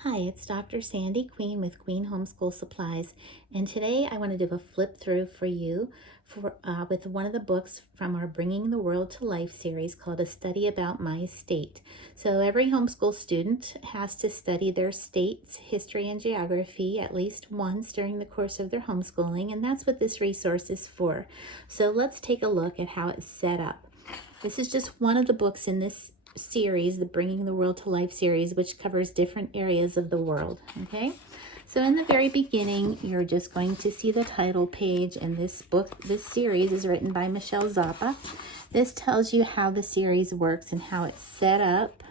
Hi, it's Dr. Sandy Queen with Queen Homeschool Supplies, and today I want to do a flip through for you with one of the books from our Bringing the World to Life series called A Study About My State. So every homeschool student has to study their state's history and geography at least once during the course of their homeschooling, and that's what this resource is for. So let's take a look at how it's set up. This is just one of the books in this series, the Bringing the World to Life series, which covers different areas of the world. Okay, so in the very beginning, you're just going to see the title page, and this series is written by Michelle Zappa. This tells you how the series works and how it's set up.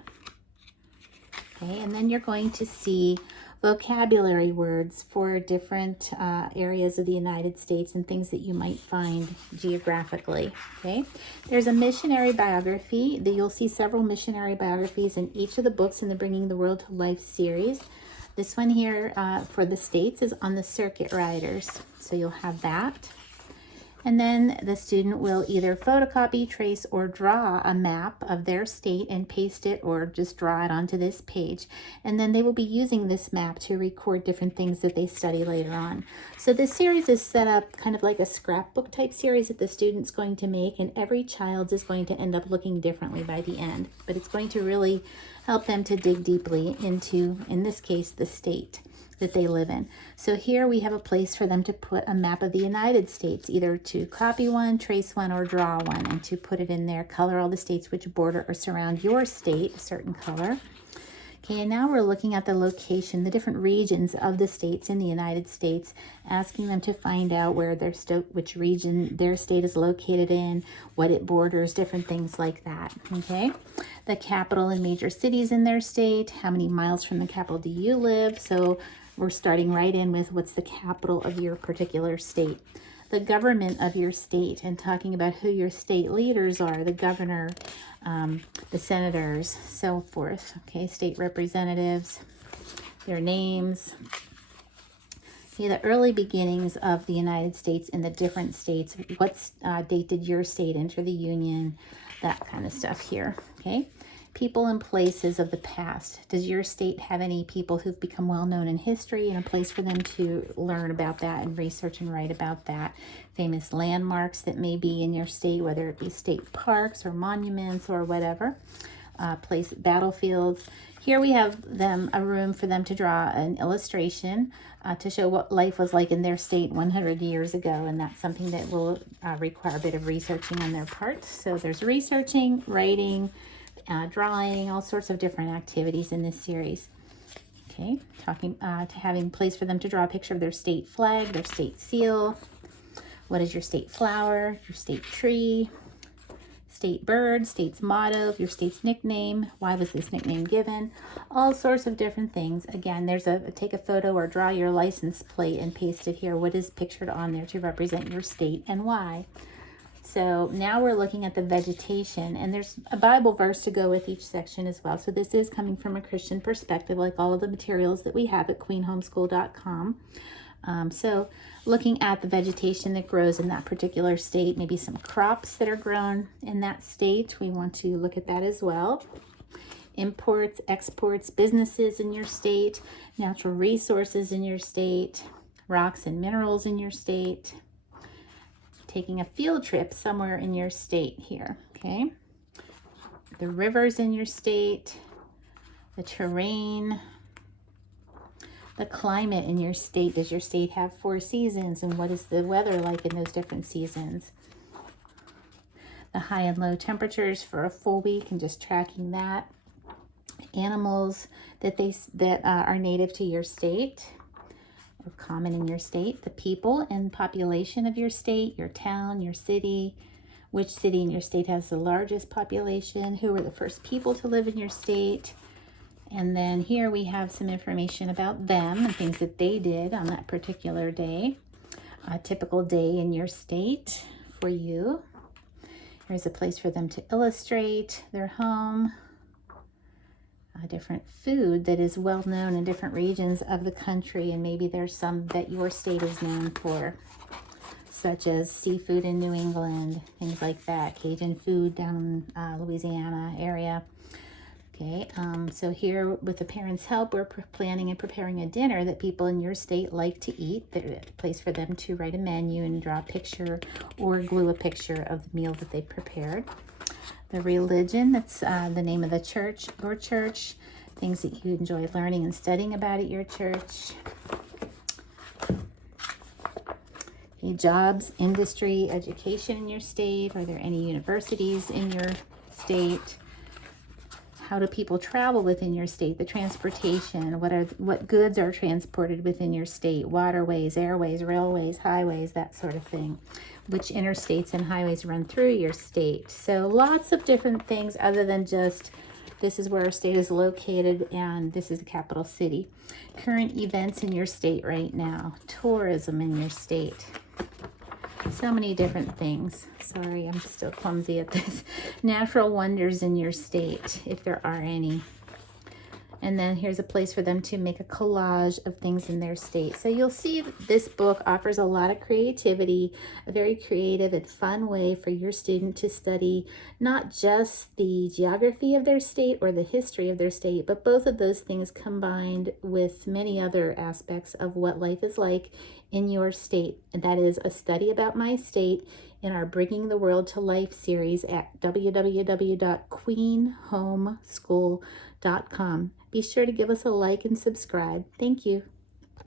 Okay, and then you're going to see vocabulary words for different areas of the United States and things that you might find geographically. Okay, there's a missionary biography. You'll see several missionary biographies in each of the books in the Bringing the World to Life series. This one here for the states is on the circuit riders, so you'll have that. And then the student will either photocopy, trace, or draw a map of their state and paste it or just draw it onto this page. And then they will be using this map to record different things that they study later on. So this series is set up kind of like a scrapbook type series that the student's going to make, and every child is going to end up looking differently by the end. But it's going to really help them to dig deeply into, in this case, the state that they live in. So here we have a place for them to put a map of the United States, either to copy one, trace one, or draw one, and to put it in there. Color all the states which border or surround your state, a certain color. Okay, and now we're looking at the location, the different regions of the states in the United States, asking them to find out where which region their state is located in, what it borders, different things like that. Okay, the capital and major cities in their state, how many miles from the capital do you live? So we're starting right in with what's the capital of your particular state. The government of your state, and talking about who your state leaders are, the governor, the senators, so forth. Okay, state representatives, their names. Okay, the early beginnings of the United States and the different states. What date did your state enter the Union? That kind of stuff here. Okay. People and places of the past. Does your state have any people who've become well known in history and a place for them to learn about that and research and write about that? Famous landmarks that may be in your state, whether it be state parks or monuments or whatever. Battlefields. Here we have a room for them to draw an illustration to show what life was like in their state 100 years ago, and that's something that will require a bit of researching on their part. So there's researching, writing, drawing, all sorts of different activities in this series. Okay, talking to having place for them to draw a picture of their state flag, their state seal. What is your state flower, your state tree, state bird, state's motto, your state's nickname, why was this nickname given, all sorts of different things. Again, there's take a photo or draw your license plate and paste it here. What is pictured on there to represent your state and why? So now we're looking at the vegetation, and there's a Bible verse to go with each section as well. So this is coming from a Christian perspective, like all of the materials that we have at queenhomeschool.com. So looking at the vegetation that grows in that particular state, maybe some crops that are grown in that state, we want to look at that as well. Imports, exports, businesses in your state, natural resources in your state, rocks and minerals in your state, taking a field trip somewhere in your state here, okay? The rivers in your state, the terrain, the climate in your state. Does your state have 4 seasons, and what is the weather like in those different seasons? The high and low temperatures for a full week and just tracking that. Animals that are native to your state, or common in your state, the people and population of your state, your town, your city, which city in your state has the largest population, who were the first people to live in your state. And then here we have some information about them and things that they did on that particular day. A typical day in your state for you. Here's a place for them to illustrate their home. A different food that is well known in different regions of the country, and maybe there's some that your state is known for, such as seafood in New England, things like that, Cajun food down in Louisiana area. Okay, so here with the parents' help, we're planning and preparing a dinner that people in your state like to eat. There's a place for them to write a menu and draw a picture or glue a picture of the meal that they prepared. The religion, that's the name of the church, your church, things that you enjoy learning and studying about at your church. Okay, jobs, industry, education in your state. Are there any universities in your state? How do people travel within your state? The transportation, what goods are transported within your state? Waterways, airways, railways, highways, that sort of thing. Which interstates and highways run through your state? So lots of different things other than just this is where our state is located and this is the capital city. Current events in your state right now. Tourism in your state. So many different things. Sorry, I'm still clumsy at this. Natural wonders in your state, if there are any. And then here's a place for them to make a collage of things in their state. So you'll see this book offers a lot of creativity, a very creative and fun way for your student to study not just the geography of their state or the history of their state, but both of those things combined with many other aspects of what life is like in your state. And that is a study about my state in our Bringing the World to Life series at www.queenhomeschool.com. Be sure to give us a like and subscribe. Thank you.